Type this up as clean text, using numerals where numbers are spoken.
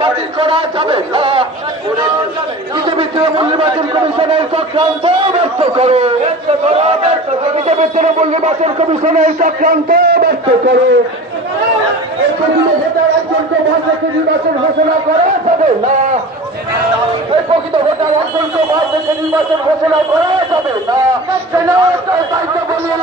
বাতিল করা যাবে না। বিজেপি তৃণমূল নির্বাচন কমিশনের চক্রান্ত ব্যর্থ করো। বিজেপি তৃণমূল নির্বাচন কমিশনের চক্রান্ত ব্যর্থ করো। একজনকে বাদ রেখে নির্বাচন ঘোষণা করা যাবে না। এই প্রকৃত ভোটার একজনকে বাদ রেখে নির্বাচন ঘোষণা করা যাবে না। দায়িত্ব বলিয়ে